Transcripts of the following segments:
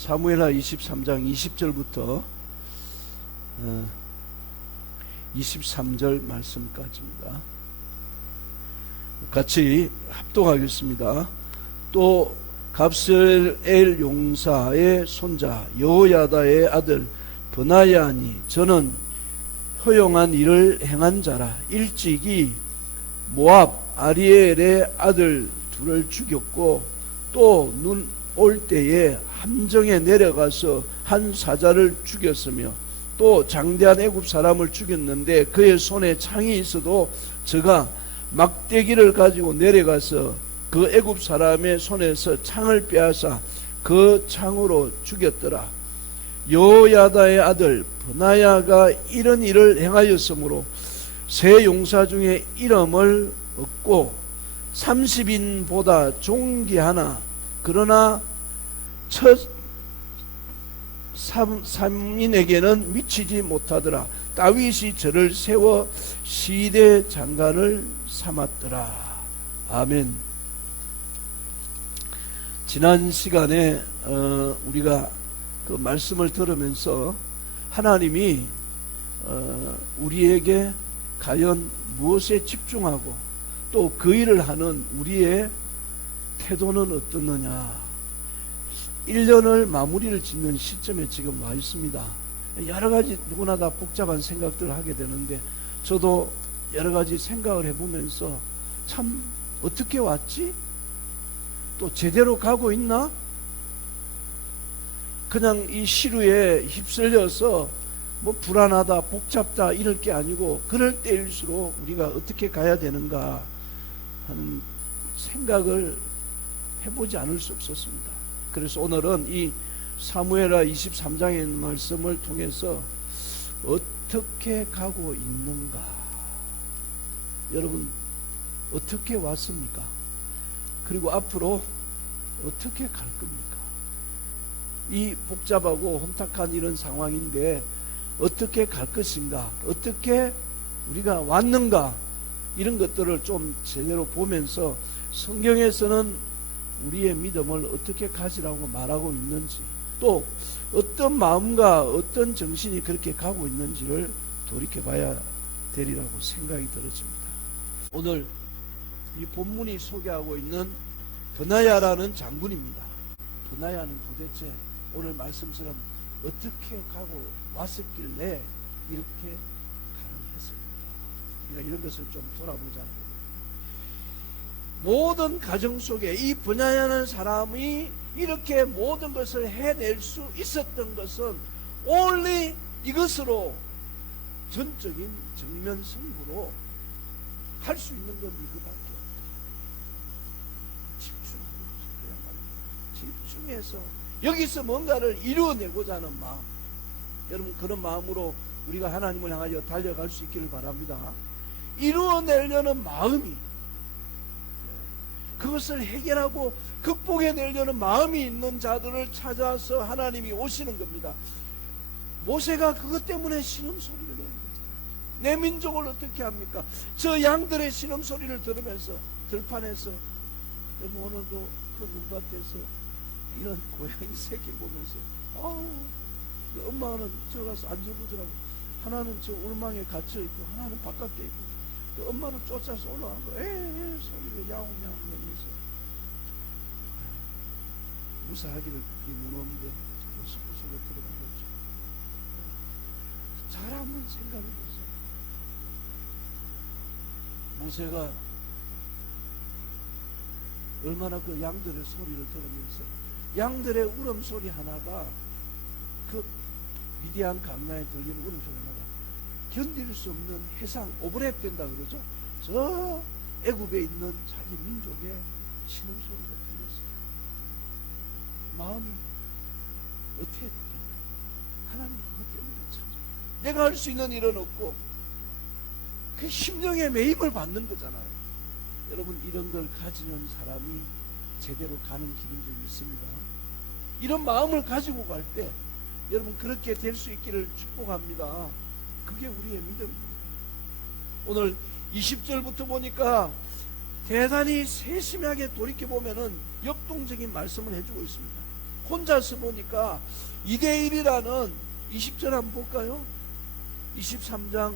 사무엘하 23장 20절부터 23절 말씀까지입니다. 같이 합독하겠습니다. 또 갑스엘 용사의 손자 여호야다의 아들 브나야니 저는 효용한 일을 행한 자라. 일찍이 모압 아리엘의 아들 둘을 죽였고 또 눈 올 때에 함정에 내려가서 한 사자를 죽였으며 또 장대한 애굽 사람을 죽였는데 그의 손에 창이 있어도 저가 막대기를 가지고 내려가서 그 애굽 사람의 손에서 창을 빼앗아 그 창으로 죽였더라. 여호야다의 아들 브나야가 이런 일을 행하였으므로 세 용사 중에 이름을 얻고 30인보다 존귀하나 그러나 첫 3인에게는 미치지 못하더라. 다윗이 저를 세워 시대 장관을 삼았더라. 아멘. 지난 시간에 우리가 그 말씀을 들으면서 하나님이 우리에게 과연 무엇에 집중하고 또 그 일을 하는 우리의 태도는 어떻느냐. 1년을 마무리를 짓는 시점에 지금 와 있습니다. 여러 가지 누구나 다 복잡한 생각들을 하게 되는데 저도 여러 가지 생각을 해보면서 참 어떻게 왔지? 또 제대로 가고 있나? 그냥 이 시루에 휩쓸려서 뭐 불안하다 복잡다 이럴 게 아니고 그럴 때일수록 우리가 어떻게 가야 되는가 하는 생각을 해보지 않을 수 없었습니다. 그래서 오늘은 이 사무엘하 23장의 말씀을 통해서 어떻게 가고 있는가, 여러분 어떻게 왔습니까? 그리고 앞으로 어떻게 갈 겁니까? 이 복잡하고 혼탁한 이런 상황인데 어떻게 갈 것인가, 어떻게 우리가 왔는가, 이런 것들을 좀 제대로 보면서 성경에서는 우리의 믿음을 어떻게 가지라고 말하고 있는지, 또 어떤 마음과 어떤 정신이 그렇게 가고 있는지를 돌이켜봐야 되리라고 생각이 들어집니다. 오늘 이 본문이 소개하고 있는 브나야라는 장군입니다. 브나야는 도대체 오늘 말씀처럼 어떻게 가고 왔었길래 이렇게 가능했습니까? 우리가 이런 것을 좀 돌아보자는 겁니다. 모든 가정 속에 이 브나야라는 사람이 이렇게 모든 것을 해낼 수 있었던 것은 only 이것으로 전적인 정면 승부로 할 수 있는 건 이거밖에 없다. 집중하는 것이 그야말로 집중해서 여기서 뭔가를 이루어내고자 하는 마음, 여러분 그런 마음으로 우리가 하나님을 향하여 달려갈 수 있기를 바랍니다. 이루어내려는 마음이, 그것을 해결하고 극복해내려는 마음이 있는 자들을 찾아서 하나님이 오시는 겁니다. 모세가 그것 때문에 신음소리를 내는 거잖아요. 내 민족을 어떻게 합니까? 저 양들의 신음소리를 들으면서 들판에서, 여러분 오늘도 그 눈밭에서 이런 고양이 새끼 보면서 그 엄마는 저 가서 안절부절하고 하나는 저 울망에 갇혀있고 하나는 바깥에 있고 그 엄마는 쫓아서 올라가는 거 소리를 야옹야옹 내면서 무사하기를 이 무너운데 숲 속에 들어가겠죠. 잘 한번 생각해 보세요. 모세가 얼마나 그 양들의 소리를 들으면서 양들의 울음소리 하나가 그 미디안 강가에 들리는 울음소리 하나가 견딜 수 없는 해상 오버랩 된다 그러죠. 저 애굽에 있는 자기 민족의 신음소리가 들렸어요. 마음이 어떻게 됐나? 하나님 그것 때문에 참 내가 할 수 있는 일은 없고 그 심령의 매임을 받는 거잖아요. 여러분 이런 걸 가지는 사람이 제대로 가는 길인 줄 믿습니다. 이런 마음을 가지고 갈 때 여러분 그렇게 될 수 있기를 축복합니다. 그게 우리의 믿음입니다. 오늘 20절부터 보니까 대단히 세심하게 돌이켜보면은 역동적인 말씀을 해주고 있습니다. 혼자서 보니까 2대1이라는 20절 한번 볼까요? 23장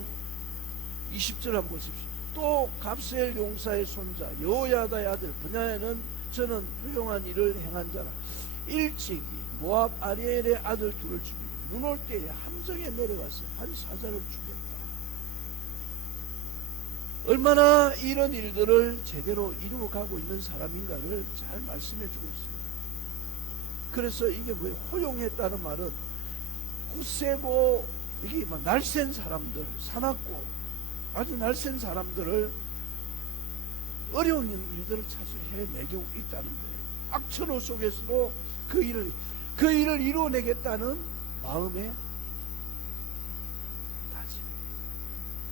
20절 한번 보십시오. 또 갑셀 용사의 손자 여호야다의 아들 브냐야는 저는 훌륭한 일을 행한 자라. 일찍이 모압 아리엘의 아들 둘을 죽이고 눈 올 때에 함정에 내려가서 한 사자를 죽였다. 얼마나 이런 일들을 제대로 이루어가고 있는 사람인가를 잘 말씀해 주고 있습니다. 그래서 이게 뭐예요? 호용했다는 말은 굳세고 이게 막 날쌘 사람들, 사납고 아주 날쌘 사람들을 어려운 일들을 자주 해내고 있다는 거예요. 악천후 속에서도 그 일을 이루어내겠다는 마음의 다짐.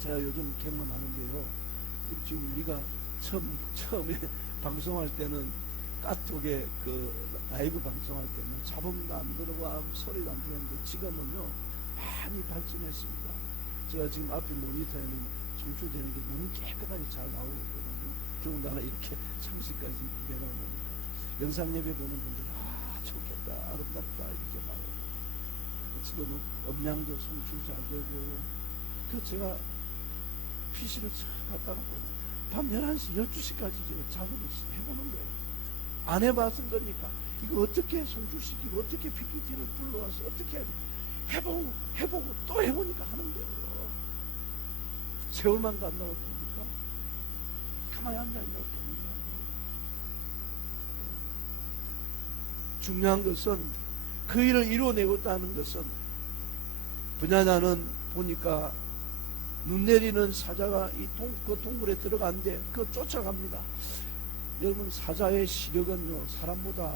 제가 요즘 경험하는데요. 지금 우리가 처음에 방송할 때는 까톡에 라이브 방송할 때는 잡음도 안 들어가고 소리도 안 들리는데 지금은요 많이 발전했습니다. 제가 지금 앞에 모니터에는 송출되는 게 너무 깨끗하게 잘 나오고 있거든요. 더군다나 이렇게 창시까지 이쁘게 나오니까 영상 예배 보는 분들이 좋겠다, 아름답다 이렇게 말하고, 지금은 음량도 송출 잘 되고, 제가 PC를 갖다 놓고 밤 11시, 12시까지 제가 작업을 해보는 거예요. 안 해봤은 거니까 이거 어떻게 송출시키고 어떻게 PPT를 불러와서 어떻게 해야 돼? 해보고 또 해보니까 하는 거예요. 세월만 간다고 됩니까? 가만히 앉아있다고 됩니까? 중요한 것은 그 일을 이루어내고 있다는 것은 브냐야는 보니까 눈 내리는 사자가 그 동굴에 들어가는데 쫓아갑니다. 여러분, 사자의 시력은요 사람보다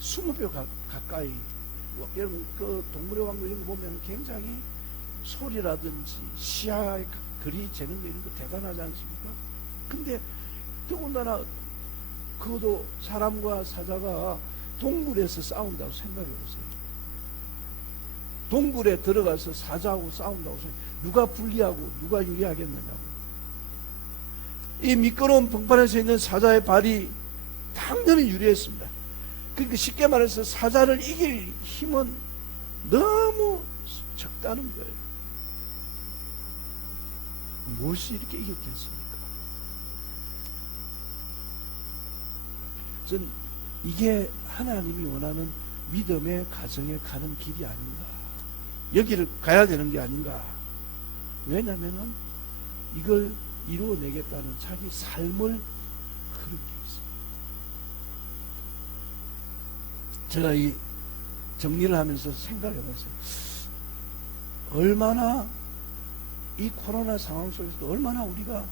20배 가까이, 여러분 그 동물의 왕국 이런 거 보면 굉장히 소리라든지 시야의 거리 재는 거 이런 거 대단하지 않습니까? 근데 더군다나 그것도 사람과 사자가 동굴에서 싸운다고 생각해 보세요. 동굴에 들어가서 사자하고 싸운다고 생각해. 누가 불리하고 누가 유리하겠느냐고. 이 미끄러운 벙판에서 있는 사자의 발이 당연히 유리했습니다. 그러니까 쉽게 말해서 사자를 이길 힘은 너무 적다는 거예요. 무엇이 이렇게 이겼겠습니까? 전 이게 하나님이 원하는 믿음의 가정에 가는 길이 아닌가, 여기를 가야 되는 게 아닌가. 왜냐하면 이걸 이루어내겠다는 자기 삶을 그런 게 있습니다. 제가 이 정리를 하면서 생각해 봤어요. 얼마나 이 코로나 상황 속에서도 얼마나 우리가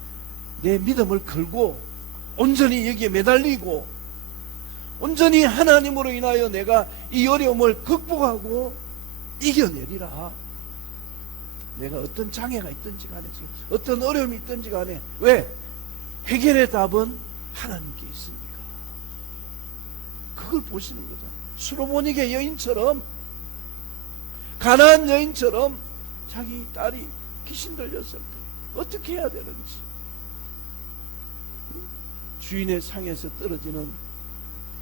내 믿음을 걸고 온전히 여기에 매달리고 온전히 하나님으로 인하여 내가 이 어려움을 극복하고 이겨내리라. 내가 어떤 장애가 있든지 간에, 지금 어떤 어려움이 있든지 간에, 왜? 해결의 답은 하나님께 있습니까? 그걸 보시는 거잖아요. 수로보니게 여인처럼, 가나안 여인처럼 자기 딸이 귀신 들렸을 때 어떻게 해야 되는지, 주인의 상에서 떨어지는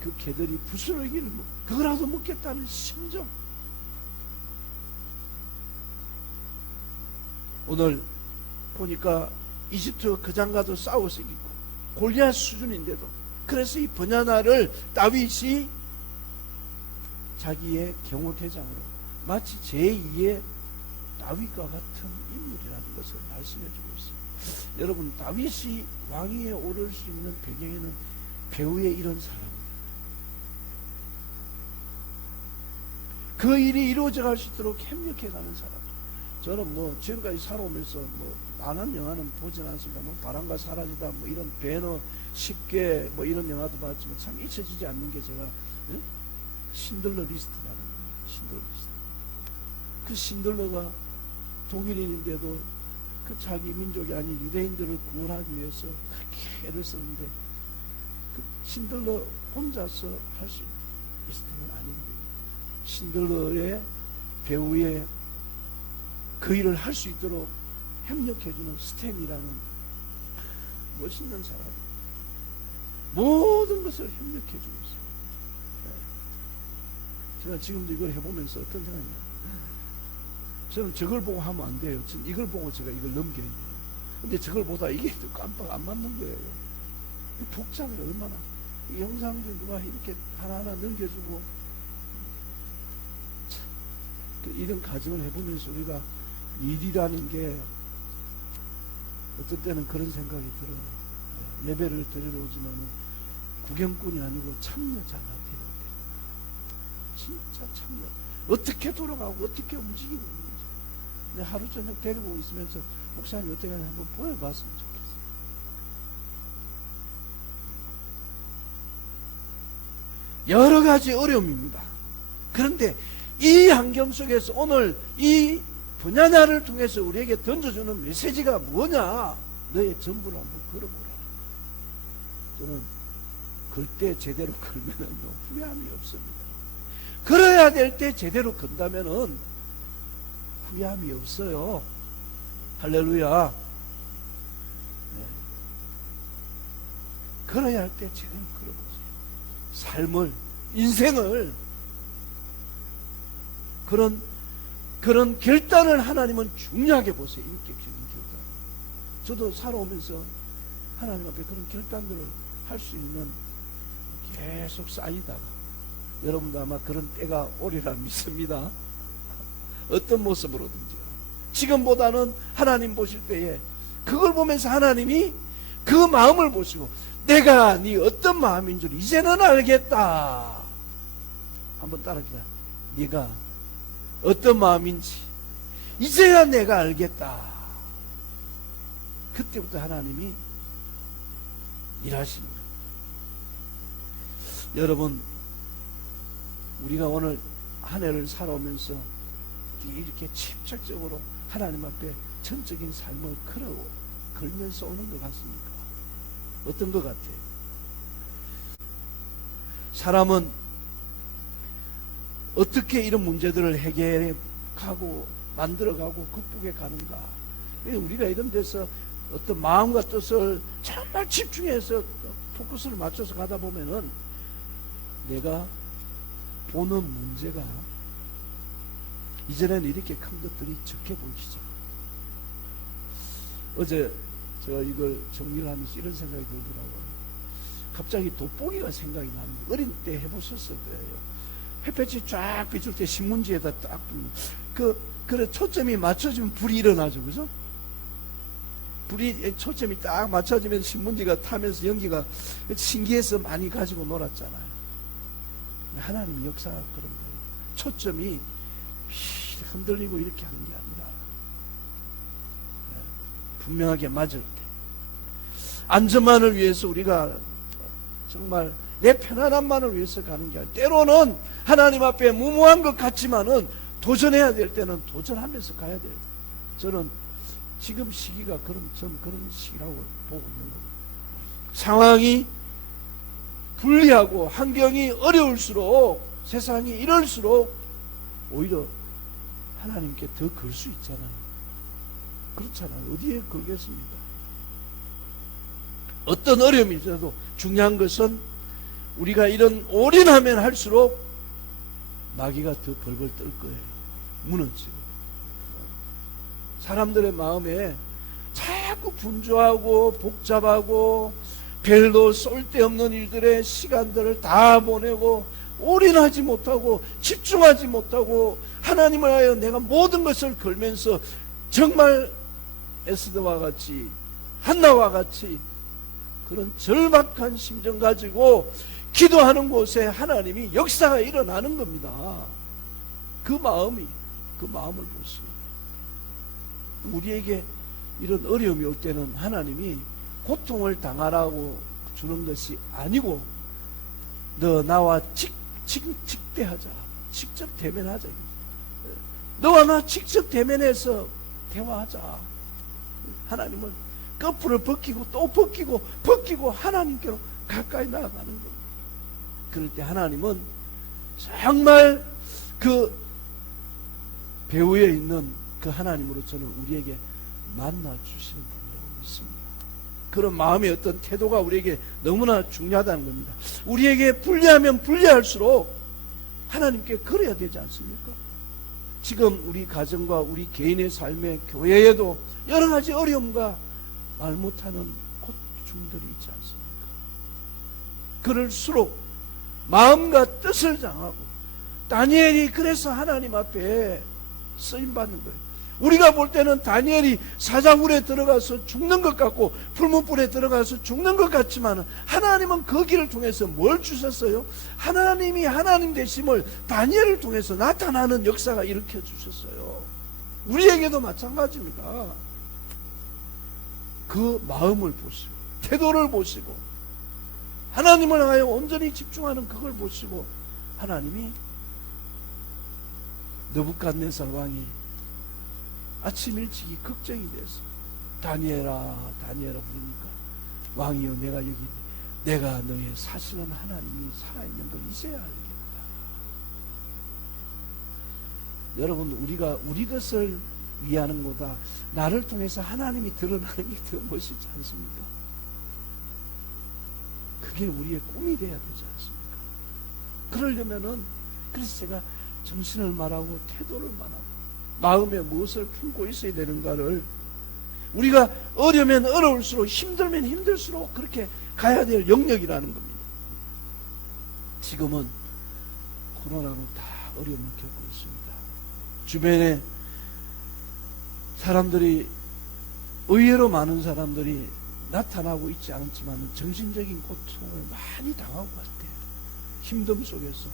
그 개들이 부스러기를 그거라도 먹겠다는 심정. 오늘 보니까 이집트 그 장과도 싸울 수 있고 골리앗 수준인데도, 그래서 이 브냐야를 다윗이 자기의 경호대장으로 마치 제2의 다윗과 같은 인물이라는 것을 말씀해주고 있습니다. 여러분, 다윗이 왕위에 오를 수 있는 배경에는 배후에 이런 사람입니다. 그 일이 이루어져 갈 수 있도록 협력해가는 사람. 저는 뭐 지금까지 살아오면서 뭐 많은 영화는 보진 않습니다. 뭐 바람과 사라지다 뭐 이런 배너 쉽게 뭐 이런 영화도 봤지만 참 잊혀지지 않는 게 제가 신들러 리스트라는 거예요. 신들러 리스트. 그 신들러가 독일인인데도 그 자기 민족이 아닌 유대인들을 구원하기 위해서 그렇게 애를 쓰는데 그 신들러 혼자서 할 수 있었던 건 아닙니다. 신들러의 배우의 그 일을 할 수 있도록 협력해주는 스탠이라는 멋있는 사람이 모든 것을 협력해주고 있습니다. 제가 지금도 이걸 해보면서 어떤 생각이냐, 저는 저걸 보고 하면 안 돼요. 저는 이걸 보고 제가 이걸 넘겨야 돼요. 근데 저걸 보다 이게 또 깜빡 안 맞는 거예요. 복잡해. 얼마나 이 영상들 누가 이렇게 하나하나 넘겨주고, 이런 가정을 해보면서 우리가 일이라는 게 어떤 때는 그런 생각이 들어요. 예배를 드리러 오지만은 구경꾼이 아니고 참여자가 되어야 되구나. 진짜 참여. 어떻게 돌아가고 어떻게 움직이고 있는지. 근데 하루 저녁 데리고 있으면서 목사님 어떻게 하는지 한번 보여봤으면 좋겠어요. 여러 가지 어려움입니다. 그런데 이 환경 속에서 오늘 이 분야나를 통해서 우리에게 던져주는 메시지가 뭐냐? 너의 전부를 한번 걸어보라. 저는 걸 때 제대로 걸면은요, 후회함이 없습니다. 걸어야 될 때 제대로 건다면은 후회함이 없어요. 할렐루야. 네. 걸어야 할 때 제대로 걸어보세요. 삶을, 인생을, 그런 결단을 하나님은 중요하게 보세요. 인격적인 결단. 저도 살아오면서 하나님 앞에 그런 결단들을 할 수 있는 계속 쌓이다가 여러분도 아마 그런 때가 오리라 믿습니다. 어떤 모습으로든지 지금보다는 하나님 보실 때에 그걸 보면서 하나님이 그 마음을 보시고 내가 네 어떤 마음인 줄 이제는 알겠다. 한번 따라합시다. 네가 어떤 마음인지 이제야 내가 알겠다. 그때부터 하나님이 일하십니다. 여러분, 우리가 오늘 한 해를 살아오면서 이렇게 집착적으로 하나님 앞에 전적인 삶을 걸면서 오는 것 같습니까? 어떤 것 같아요? 사람은 어떻게 이런 문제들을 해결해가고 만들어가고 극복해 가는가? 우리가 이런 데서 어떤 마음과 뜻을 정말 집중해서 포커스를 맞춰서 가다 보면은 내가 보는 문제가 이전에는 이렇게 큰 것들이 적게 보이기 시작합니다. 어제 제가 이걸 정리를 하면서 이런 생각이 들더라고요. 갑자기 돋보기가 생각이 나는데 어린 때 해보셨을 거예요. 햇볕이 쫙 비출 때 신문지에다 딱 그래 초점이 맞춰지면 불이 일어나죠, 그죠? 불이 초점이 딱 맞춰지면 신문지가 타면서 연기가 신기해서 많이 가지고 놀았잖아요. 하나님 역사가 그런 거예요. 초점이 흔들리고 이렇게 하는 게 아니라 분명하게 맞을 때 안전만을 위해서 우리가 정말 내 편안함만을 위해서 가는 게 아니라 때로는 하나님 앞에 무모한 것 같지만은 도전해야 될 때는 도전하면서 가야 돼요. 저는 지금 시기가 전 그런 시기라고 보고 있는 겁니다. 상황이 불리하고 환경이 어려울수록 세상이 이럴수록 오히려 하나님께 더 걸 수 있잖아요. 그렇잖아요. 어디에 걸겠습니까? 어떤 어려움이 있어도 중요한 것은 우리가 이런 올인하면 할수록 마귀가 더 벌벌 떨 거예요. 무너지고 사람들의 마음에 자꾸 분주하고 복잡하고 별로 쏠데없는 일들의 시간들을 다 보내고 올인하지 못하고 집중하지 못하고 하나님을 하여 내가 모든 것을 걸면서 정말 에스더와 같이 한나와 같이 그런 절박한 심정 가지고 기도하는 곳에 하나님이 역사가 일어나는 겁니다. 그 마음을 보시고 우리에게 이런 어려움이 올 때는 하나님이 고통을 당하라고 주는 것이 아니고 너 나와 직대하자. 직접 대면하자. 너와 나 직접 대면해서 대화하자. 하나님을 거풀을 벗기고 또 벗기고 하나님께로 가까이 나아가는 겁니다. 그럴 때 하나님은 정말 그 배후에 있는 그 하나님으로 저는 우리에게 만나 주시는 분이라고 믿습니다. 그런 마음의 어떤 태도가 우리에게 너무나 중요하다는 겁니다. 우리에게 불리하면 불리할수록 하나님께 걸어야 되지 않습니까? 지금 우리 가정과 우리 개인의 삶의 교회에도 여러 가지 어려움과 말 못하는 고충들이 있지 않습니까? 그럴수록 마음과 뜻을 장하고, 다니엘이 그래서 하나님 앞에 쓰임받는 거예요. 우리가 볼 때는 다니엘이 사자굴에 들어가서 죽는 것 같고 풀무불에 들어가서 죽는 것 같지만, 하나님은 그 길을 통해서 뭘 주셨어요? 하나님이 하나님 되심을 다니엘을 통해서 나타나는 역사가 일으켜 주셨어요. 우리에게도 마찬가지입니다. 그 마음을 보시고 태도를 보시고 하나님을 향하여 온전히 집중하는 그걸 보시고, 하나님이 느부갓네살 왕이 아침 일찍이 걱정이 돼서 다니엘아 다니엘아 부르니까, 왕이여 내가 여기 있네. 내가 너의 사실은 하나님이 살아있는 걸 이제야 알겠다. 여러분, 우리가 우리 것을 위하는 것보다 나를 통해서 하나님이 드러나는 게 더 멋있지 않습니까? 그게 우리의 꿈이 돼야 되지 않습니까? 그러려면은, 그래서 제가 정신을 말하고 태도를 말하고 마음에 무엇을 품고 있어야 되는가를, 우리가 어려면 어려울수록 힘들면 힘들수록 그렇게 가야 될 영역이라는 겁니다. 지금은 코로나로 다 어려움을 겪고 있습니다. 주변에 사람들이, 의외로 많은 사람들이 나타나고 있지 않지만 정신적인 고통을 많이 당하고 갈 때, 힘듦 속에서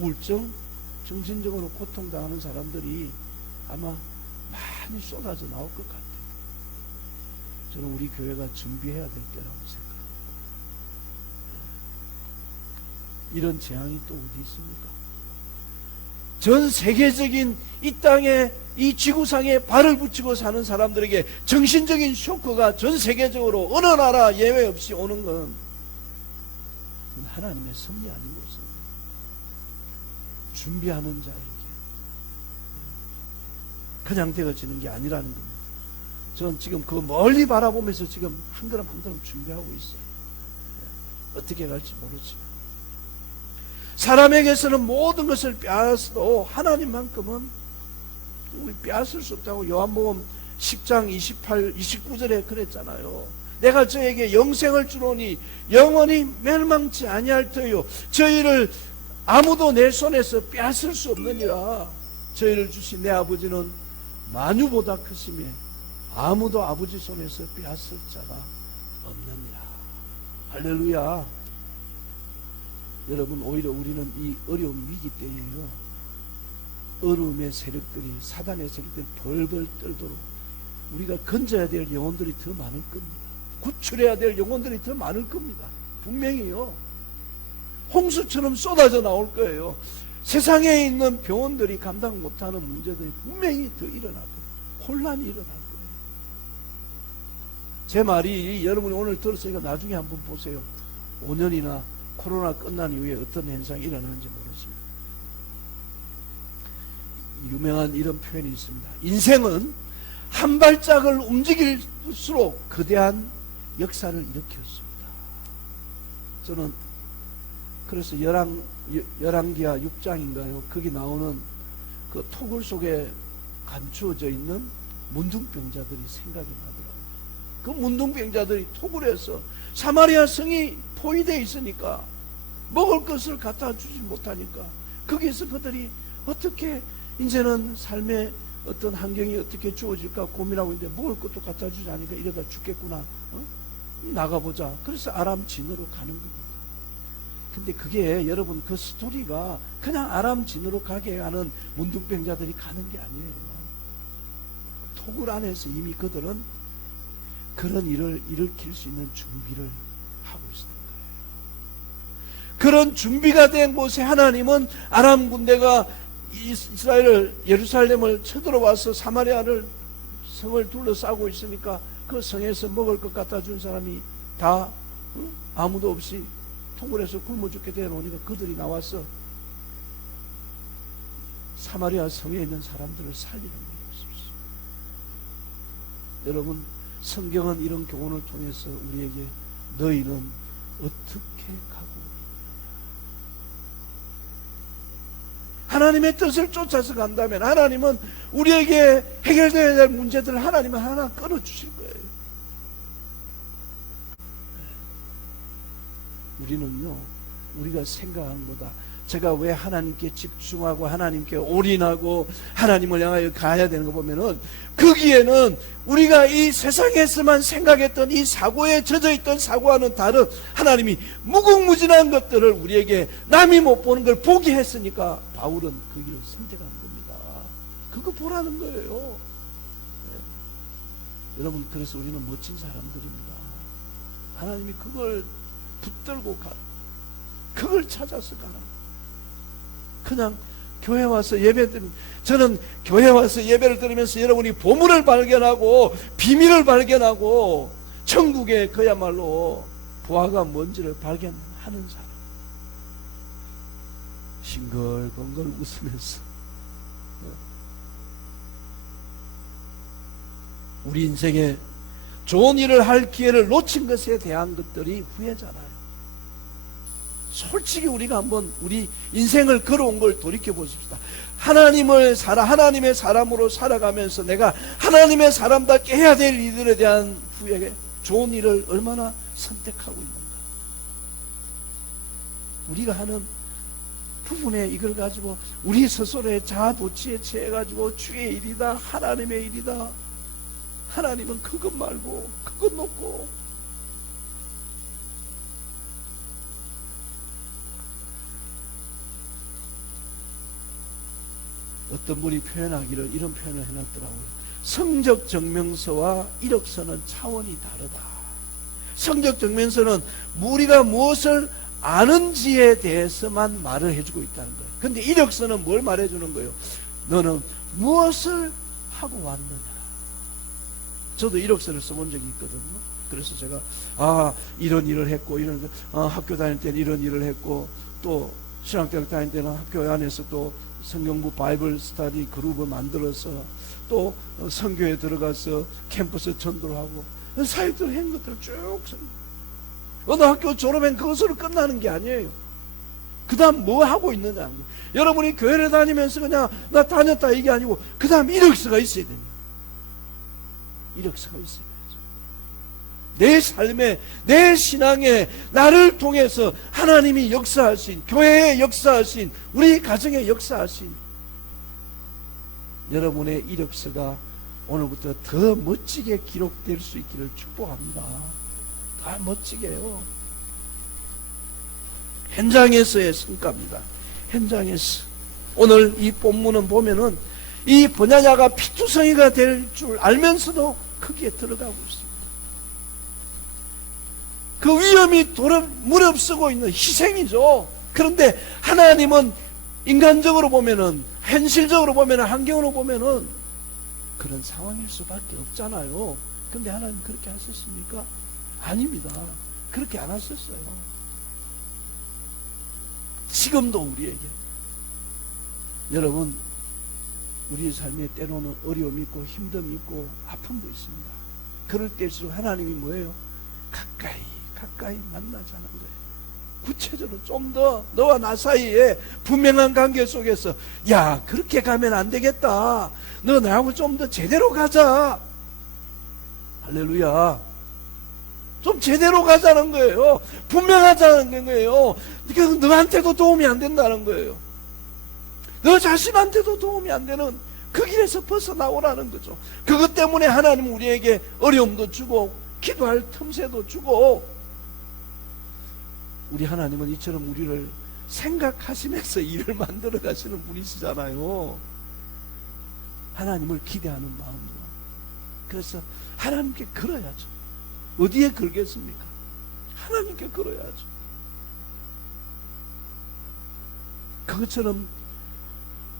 우울증, 정신적으로 고통당하는 사람들이 아마 많이 쏟아져 나올 것 같아요. 저는 우리 교회가 준비해야 될 때라고 생각합니다. 이런 재앙이 또 어디 있습니까? 전 세계적인 이 땅에, 이 지구상에 발을 붙이고 사는 사람들에게 정신적인 쇼크가 전 세계적으로 어느 나라 예외 없이 오는 건 하나님의 섭리 아니고서 준비하는 자에게 그냥 되어지는 게 아니라는 겁니다. 저는 지금 그 멀리 바라보면서 지금 한 걸음 한 걸음 준비하고 있어요. 어떻게 갈지 모르지만 사람에게서는 모든 것을 빼앗아도 하나님만큼은 우리 빼앗을 수 없다고 요한복음 10장 28, 29절에 그랬잖아요. 내가 저에게 영생을 주노니 영원히 멸망치 아니할 터요 저희를 아무도 내 손에서 빼앗을 수 없느니라. 저희를 주신 내 아버지는 만유보다 크시며 아무도 아버지 손에서 빼앗을 자가 없느니라. 할렐루야. 여러분, 오히려 우리는 이 어려운 위기 때에요, 어려움의 세력들이, 사단의 세력들이 벌벌 떨도록 우리가 건져야 될 영혼들이 더 많을 겁니다. 구출해야 될 영혼들이 더 많을 겁니다. 분명히요. 홍수처럼 쏟아져 나올 거예요. 세상에 있는 병원들이 감당 못하는 문제들이 분명히 더 일어날 거예요. 혼란이 일어날 거예요. 제 말이 여러분이 오늘 들었으니까 나중에 한번 보세요. 5년이나 코로나 끝난 이후에 어떤 현상이 일어나는지 모르지만, 유명한 이런 표현이 있습니다. 인생은 한 발짝을 움직일수록 거대한 역사를 일으켰습니다. 저는 그래서 열왕기하 6장인가요? 거기 나오는 그 토굴 속에 감추어져 있는 문둥병자들이 생각이 나더라고요. 그 문둥병자들이 토굴에서 사마리아 성이 포위되어 있으니까 먹을 것을 갖다 주지 못하니까 거기에서 그들이 어떻게 이제는 삶의 어떤 환경이 어떻게 주어질까 고민하고 있는데 먹을 것도 갖다 주지 않으니까 이러다 죽겠구나. 나가보자. 그래서 아람 진으로 가는 겁니다. 근데 그게 여러분, 그 스토리가 그냥 아람 진으로 가게 하는 문둥병자들이 가는 게 아니에요. 토굴 안에서 이미 그들은 그런 일을 일으킬 수 있는 준비를 하고 있었던 거예요. 그런 준비가 된 곳에 하나님은 아람 군대가 이스라엘을, 예루살렘을 쳐들어와서 사마리아를, 성을 둘러싸고 있으니까 그 성에서 먹을 것 갖다 준 사람이 다 아무도 없이 토굴에서 굶어 죽게 되어놓으니까 그들이 나와서 사마리아 성에 있는 사람들을 살리는 것입니다. 여러분, 성경은 이런 교훈을 통해서 우리에게 너희는 어떻게 가고 있느냐, 하나님의 뜻을 쫓아서 간다면 하나님은 우리에게 해결되어야 될 문제들을 하나님은 하나 끊어주실 거예요. 우리는요, 우리가 생각하는 것보다 제가 왜 하나님께 집중하고 하나님께 올인하고 하나님을 향하여 가야 되는 거 보면은, 거기에는 우리가 이 세상에서만 생각했던 이 사고에 젖어있던 사고와는 다른 하나님이 무궁무진한 것들을 우리에게 남이 못 보는 걸 보게 했으니까 바울은 그 길을 선택한 겁니다. 그거 보라는 거예요. 네. 여러분, 그래서 우리는 멋진 사람들입니다. 하나님이 그걸 붙들고 가라, 그걸 찾아서 가라. 그냥 교회 와서 예배 드리면, 저는 교회 와서 예배를 드리면서 여러분이 보물을 발견하고 비밀을 발견하고 천국의 그야말로 부활가 뭔지를 발견하는 사람, 싱글벙글 웃으면서 우리 인생에 좋은 일을 할 기회를 놓친 것에 대한 것들이 후회잖아요. 솔직히 우리가 한번 우리 인생을 걸어온 걸 돌이켜 보십시다. 하나님의 사람으로 살아가면서 내가 하나님의 사람답게 해야 될 일들에 대한 후회, 좋은 일을 얼마나 선택하고 있는가. 우리가 하는 부분에 이걸 가지고 우리 스스로의 자아도취에 취해가지고 주의 일이다, 하나님의 일이다. 하나님은 그것 말고 그것 놓고, 어떤 분이 표현하기를 이런 표현을 해놨더라고요. 성적 증명서와 이력서는 차원이 다르다. 성적 증명서는 우리가 무엇을 아는지에 대해서만 말을 해주고 있다는 거예요. 근데 이력서는 뭘 말해주는 거예요? 너는 무엇을 하고 왔느냐. 저도 이력서를 써본 적이 있거든요. 그래서 제가 이런 일을 했고, 학교 다닐 때는 이런 일을 했고, 또 신학대학 다닐 때는 학교 안에서 또 성경부 바이블 스터디 그룹을 만들어서 또 선교에 들어가서 캠퍼스 전도를 하고 사역들 한 것들을 쭉 어느 학교 졸업한 그것으로 끝나는 게 아니에요. 그 다음 뭐 하고 있느냐는 거예요. 여러분이 교회를 다니면서 그냥 나 다녔다 이게 아니고 그 다음 이력서가 있어야 됩니다. 이력서가 있어야 돼요. 내 삶에, 내 신앙에 나를 통해서 하나님이 역사하신, 교회에 역사하신, 우리 가정에 역사하신 여러분의 이력서가 오늘부터 더 멋지게 기록될 수 있기를 축복합니다. 더 멋지게요. 현장에서의 성과입니다. 현장에서. 오늘 이 본문은 보면은 이 번야자가 피투성이가 될 줄 알면서도 거기에 들어가고 있습니다. 그 위험이 무릅쓰고 있는 희생이죠. 그런데 하나님은 인간적으로 보면은, 현실적으로 보면은, 환경으로 보면은 그런 상황일 수밖에 없잖아요. 근데 하나님 그렇게 하셨습니까? 아닙니다. 그렇게 안 하셨어요. 지금도 우리에게, 여러분, 우리의 삶에 때로는 어려움이 있고 힘듦이 있고 아픔도 있습니다. 그럴 때일수록 하나님이 뭐예요? 가까이 만나자는 거예요. 구체적으로 좀 더 너와 나 사이에 분명한 관계 속에서, 야, 그렇게 가면 안 되겠다. 너 나하고 좀 더 제대로 가자. 할렐루야. 좀 제대로 가자는 거예요. 분명하자는 거예요. 그러니까 너한테도 도움이 안 된다는 거예요. 너 자신한테도 도움이 안 되는 그 길에서 벗어나오라는 거죠. 그것 때문에 하나님은 우리에게 어려움도 주고 기도할 틈새도 주고, 우리 하나님은 이처럼 우리를 생각하시면서 일을 만들어 가시는 분이시잖아요. 하나님을 기대하는 마음으로. 그래서 하나님께 걸어야죠. 어디에 걸겠습니까? 하나님께 걸어야죠. 그것처럼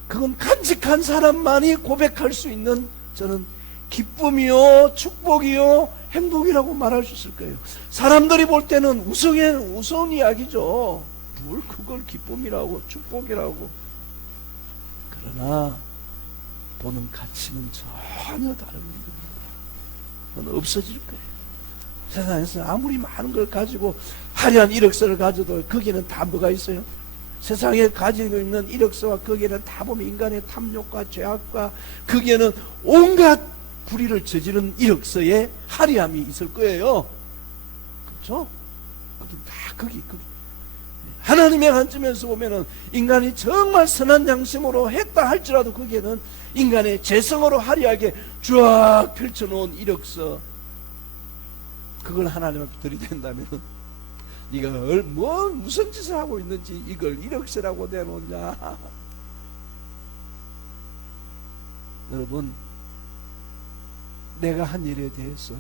그건 간직한 사람만이 고백할 수 있는, 저는 기쁨이요, 축복이요, 행복이라고 말할 수 있을 거예요. 사람들이 볼 때는 우스운 이야기죠. 뭘 그걸 기쁨이라고 축복이라고. 그러나 보는 가치는 전혀 다른 겁니다. 그건 없어질 거예요. 세상에서 아무리 많은 걸 가지고 화려한 이력서를 가져도 거기는 다 뭐가 있어요? 세상에 가지고 있는 이력서와 거기에는 다 보면 인간의 탐욕과 죄악과 거기에는 온갖 불의를 저지른 이력서에 화려함이 있을 거예요. 그렇죠? 거기 하나님의 관점에서 보면은 인간이 정말 선한 양심으로 했다 할지라도 거기에는 인간의 재성으로 화려하게 쫙 펼쳐놓은 이력서, 그걸 하나님 앞에 들이댄다면 네가 무슨 짓을 하고 있는지 이걸 이력서라고 내놓냐. 여러분, 내가 한 일에 대해서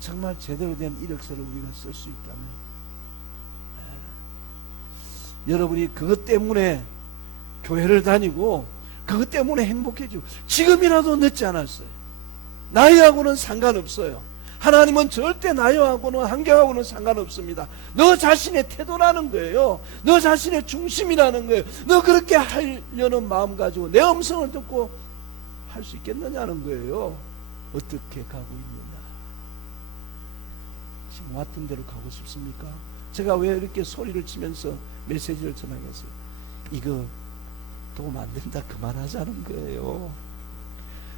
정말 제대로 된 이력서를 우리가 쓸 수 있다면, 여러분이 그것 때문에 교회를 다니고 그것 때문에 행복해지고, 지금이라도 늦지 않았어요. 나이하고는 상관없어요. 하나님은 절대 나이하고는 환경하고는 상관없습니다. 너 자신의 태도라는 거예요. 너 자신의 중심이라는 거예요. 너 그렇게 하려는 마음 가지고 내 음성을 듣고 할 수 있겠느냐는 거예요. 어떻게 가고 있느냐. 지금 왔던 대로 가고 싶습니까? 제가 왜 이렇게 소리를 치면서 메시지를 전하겠어요? 이거 도움 안 된다 그만하자는 거예요.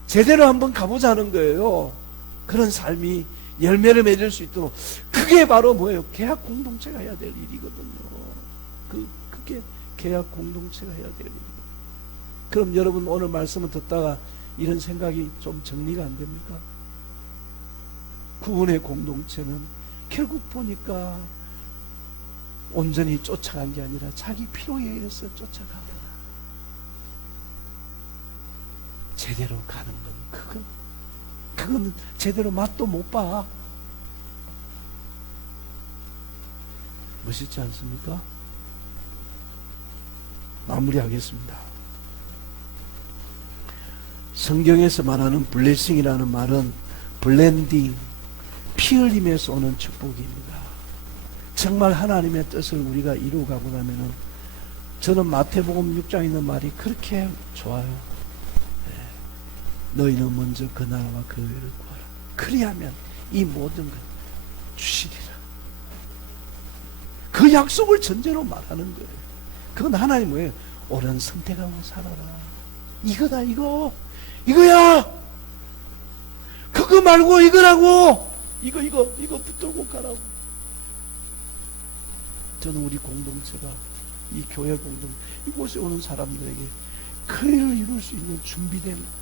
제대로 한번 가보자는 거예요. 그런 삶이 열매를 맺을 수 있도록. 그게 바로 뭐예요? 계약 공동체가 해야 될 일이거든요. 그게 계약 공동체가 해야 될 일이거든요. 그럼 여러분, 오늘 말씀을 듣다가 이런 생각이 좀 정리가 안 됩니까? 구원의 공동체는 결국 보니까 온전히 쫓아간 게 아니라 자기 필요에 의해서 쫓아가거나 제대로 가는 건 그건 제대로 맛도 못 봐. 멋있지 않습니까? 마무리하겠습니다. 성경에서 말하는 블레싱이라는 말은 블렌딩, 피 흘림에서 오는 축복입니다. 정말 하나님의 뜻을 우리가 이루어가고 나면은, 저는 마태복음 6장에 있는 말이 그렇게 좋아요. 너희는 먼저 그 나라와 그 의를 구하라. 그리하면 이 모든 것 주시리라. 그 약속을 전제로 말하는 거예요. 그건 하나님 뭐예요? 옳은 선택하고 살아라. 이거다, 이거야. 그거 말고 이거라고. 이거 붙들고 가라고. 저는 우리 공동체가, 이 교회 공동, 이곳에 오는 사람들에게 그 일을 이룰 수 있는 준비된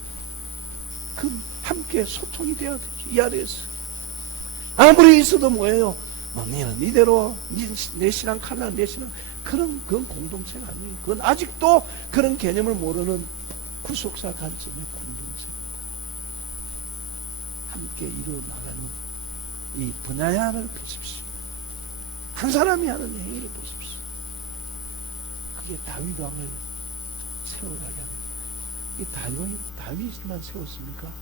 함께 소통이 돼야 되죠. 이 아래에서 아무리 있어도 뭐예요? 너는 이대로 내 신앙 칼라, 내 신앙, 그건 공동체가 아니에요. 그건 아직도 그런 개념을 모르는 구속사 관점의 공동체입니다. 함께 이루어나가는 이 분야를 보십시오. 한 사람이 하는 행위를 보십시오. 그게 다윗 왕을 세워가게 합니다. 이 다윗만 세웠습니까?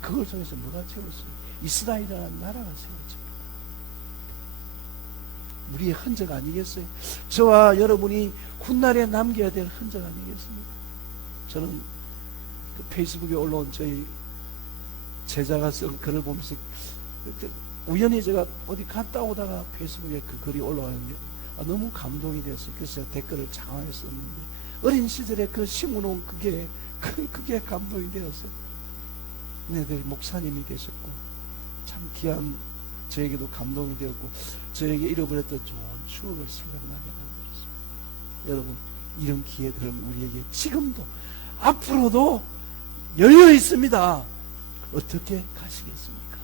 그걸 통해서 뭐가 세웠습니까? 이스라엘이라는 나라가 세워집니다. 우리의 흔적 아니겠어요? 저와 여러분이 훗날에 남겨야 될 흔적 아니겠습니까? 저는 그 페이스북에 올라온 저희 제자가 쓴 글을 보면서 우연히 제가 어디 갔다 오다가 페이스북에 그 글이 올라왔는데 너무 감동이 됐어요. 그래서 제가 댓글을 장황하게 썼는데, 어린 시절에 그 심어놓은 그게 감동이 되었어요. 너희들이 목사님이 되셨고 참 귀한, 저에게도 감동이 되었고 저에게 잃어버렸던 좋은 추억을 생각나게 만들었습니다. 여러분, 이런 기회들은 우리에게 지금도 앞으로도 열려 있습니다. 어떻게 가시겠습니까?